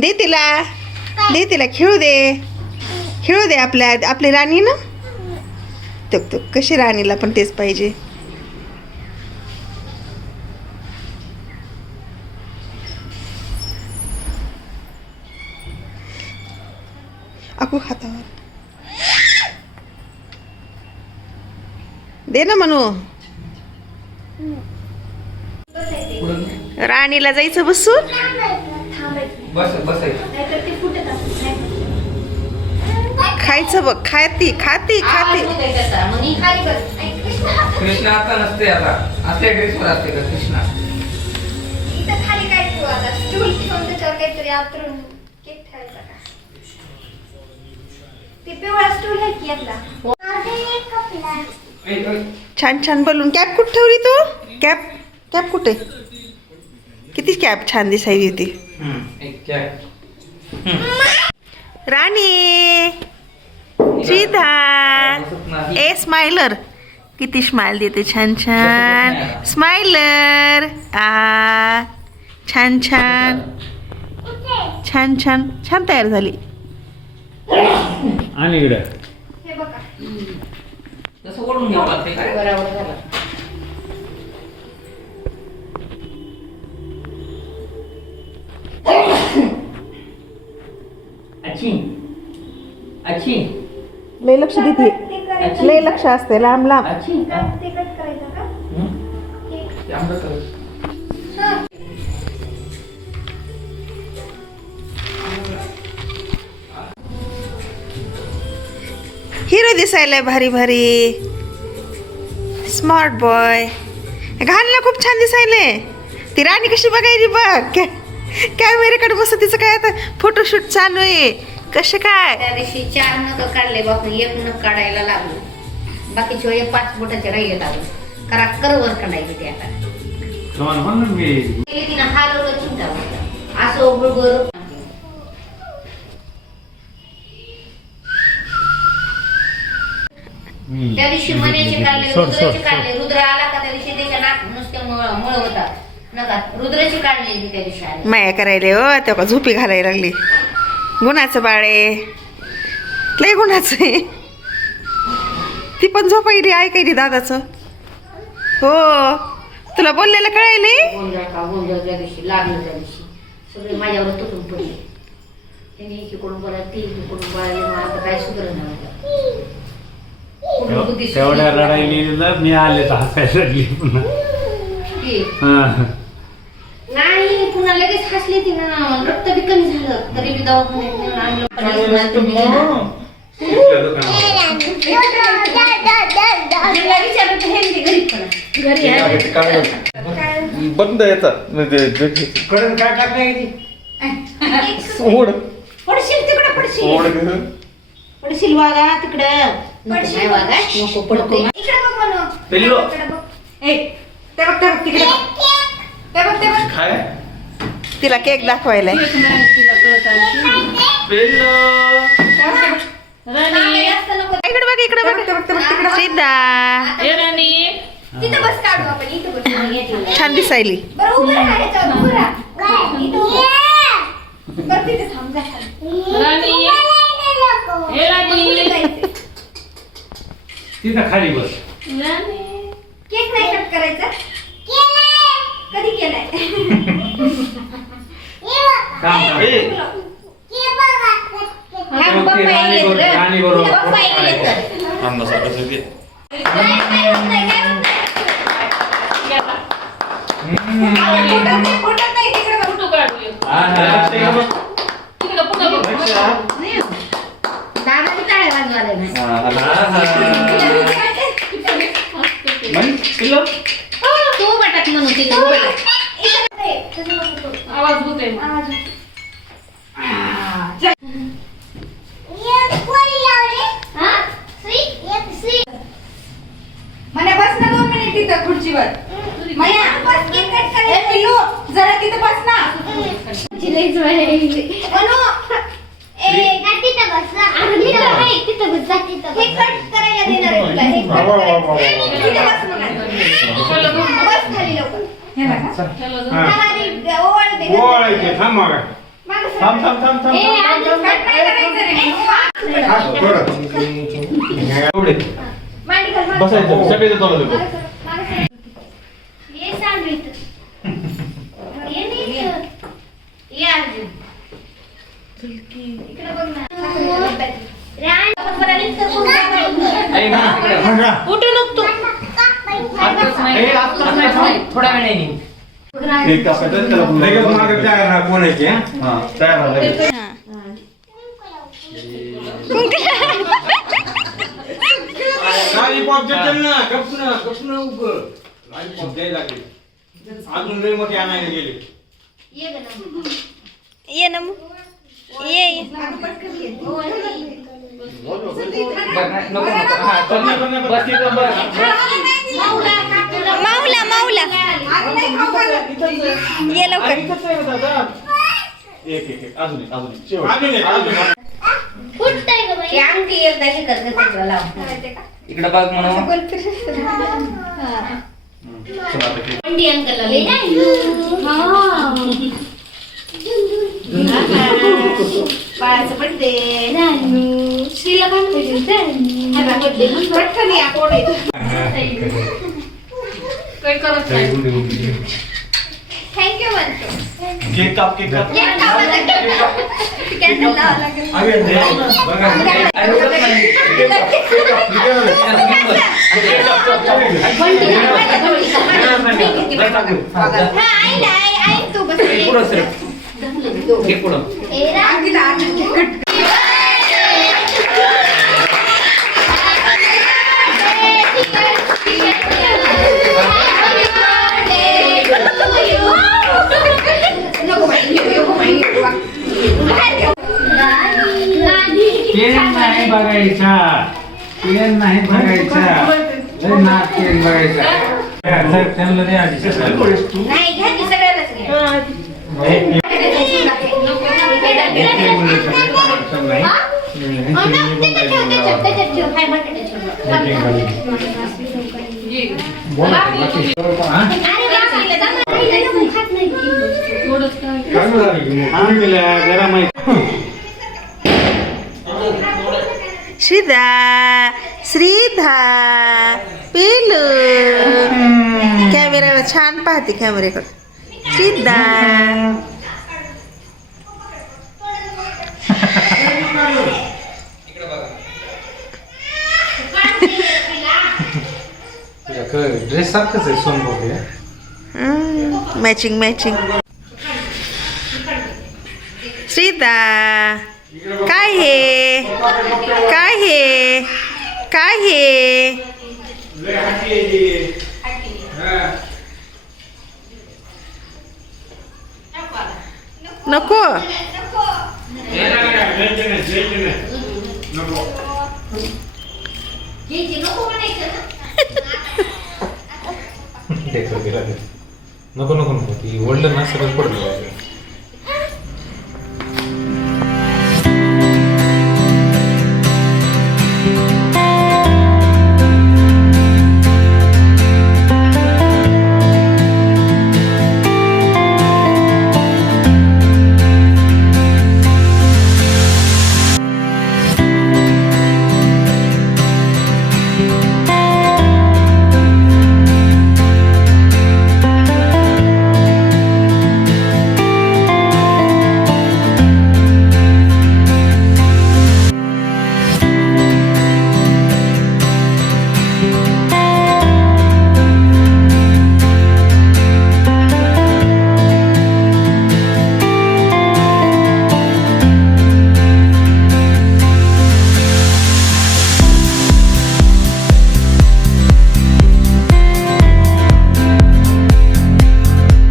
दे तिला खेळू दे आपली राणी ना. तो कशी राणीला पण तेच पाहिजे. अकू हातावर दे ना म्हणू. राणीला जायचं बसून. खायचं बघ. खाती कृष्णा आता नसते. आता असल्या ड्रेसवर असते का कृष्णा. इथं खाली काय ठेवू आता. स्टूल ठेवून त्याच्यावर काहीतरी आतरून केक ठेवायचा का. ते पिवळा स्टूल आहे की आपला. छान बलून. कॅप कुठे ठेवली तू. कॅप कुठे. किती कॅप छान दिसायली होती. राणी सीधा ए स्माइलर. किती स्माइल देते. छान स्माइलर. छान तयार झाली. आणि इकडे हे बघा. तसं ओढून घ्यावं ते काय बरोबर झालं. अच्छी लय लक्ष देते. लय लक्ष असते. लांब अच्छी ते कट करायचं का. हिरो दिसायला भारी. Smart boy. घालणं खूप छान दिसायले. ती राणी कशी बघायची बघ. कॅमेऱ्याकडे बस. तिचं काय आता फोटोशूट चालू आहे. कसं काय. त्या दिवशी 4 नख काढले बापू. 1 नख काढायला लागलो. बाकीचे 5 बोटाचे राहिले लागलो. करा करवर काढायचे ते आता. तिनं हलवलं चिंता असं बरोबर. त्या दिवशी मण्याचे काढले. रुद्राचे काढले. रुद्र आला का त्या दिवशी त्याच्या नाक नुसते मळ होता नका. रुद्राची काढले त्या दिवशी आले. माया करायले हो. तेव्हा झोपी घालायला लागली. गुणाचं बाळे. लय गुणाचं आहे. ती पण झोपायली. ऐकायली दादाचं. हो तुला बोललेलं कळायले. गोंधळ त्या दिवशी लागलं. त्या दिवशी सगळे माझ्यावर तुटून पडले. त्याने एकीकडून बोलायला ते एकीकडून बोलायला. मला आता काय सुधारण नव्हतं. तेवढ्या लढाईला मी आले तर हसायला लागली पुन्हा. नाही पुन्हा लगेच हसली ती ना. रक्त बी कमी झालं तरी बी दवाखान्यात आणलं. बंद याचा काय टाकायची. पडशील तिकडं. पडशील वागा तिकडं. पडशील वागा नको पडतो. इकडे बघ म्हणू. पिल्लू. इकडे बघ. ते बघ तिकडे. ते बघ. काय तिला केक दाखवायला. इकडे बघ. सीधा तिथं बस. काढू आपण. इथं बस. छान दिसायली. बरं उभं राहा. ह्याच्यावर उभं राहा. इथं उभं राहा. बरं तिथे थांब. जा खाली. कुठे जायचं? तिथं खाली बस. केक नाही कट करायचा. कधी केलाय. काम राणी बरोबर दादाची टाळ्या वाजवायला नाही. तू बटक म्हणून तिकडे बटक. आवाज होतोय. मला बस ना 2 मिनिट तिथं खुर्चीवर. मला बस केक कट करायचं. पिल्लू जरा तिथं बस ना. तिथं बस ना. तिथं बस. हे कट करायला देणार आहे तुला. हे कट करायचं. तिथं बस बस खाली लवकर. हे बघा. ओवाळ दे. थांब. थांब थांब थांब थांब ए, आधी थांब, कट नाही करायचं रे. हा, थोडं. एवढे मांडी घाल, मांडी. बसायचं सगळे तोंड मागं सर, मागं सर. ये सांग इथं. ये नाही इथं. ये अर्जुन. इकडं बघ ना. रान, आपण बरालीच तर कोण जाणार? आई ना तिकडं. उठू नको तू. आत्ताच नाही आत्ताच नाही थांब. थोड्या वेळाने केक कापायचं त्याला बोलू. लगेच मागं तयार राहा, कोण आहे ते, हा? हा तयार झालं लगेच. लॉलीपॉप देतील ना, गपनं उघड. लॉलीपॉप द्यायला लागले. अजून लय मोठे आणायला गेले. ये गं ना. ये ना मग. ये ये. बरं, नाही, नको नको हा चल. बस तिथं बस. माऊला माऊला आधी नाही खाऊ घालत. ये लवकर. एक एक एक अजून एक अजून एक शेवट. अजून एक, अजून एक. फुटतंय गं बाई. ती अंगठी एकदा हे कर गं तिला लाव. इकडे बघ म्हणून चला आता केक. अंडी अंकलला लई. बाळाचं बर्थडे. श्रीला काय म्हणते? पटकन या, कोण आहे? थँक्यू म्हणतो. केक काप केक काप. कॅन्डल लावावं लागेल. अरे उगाच नाही. हा, आई ना, आई तू बस. हे पुढं सर. हे पुढं. ए रा. आधी ना, आधी कट. नको बाई, नको बाई, नको बाई. बाहेर ठेव. पेन नाही बघायचा, पेन नाही बघायचा, लय नाक पेन बघायचा. त्यांना नाही आधी नाही घ्या की सगळ्यालाच घ्या. त्याच्यात ठेव. हाय बटाटे ठेव. अरे बाबा, खात नाही श्रीधा श्रीधा पिलू कॅमेऱ्यावर छान पाहते कॅमेऱ्याकडे श्रीधा ड्रेस सारखंच आहे सोनबोके. मॅचिंग मॅचिंग श्रीधा काय हे काय हे काय हे नको नको नको नको ती ओढलं ना सगळं पडलं.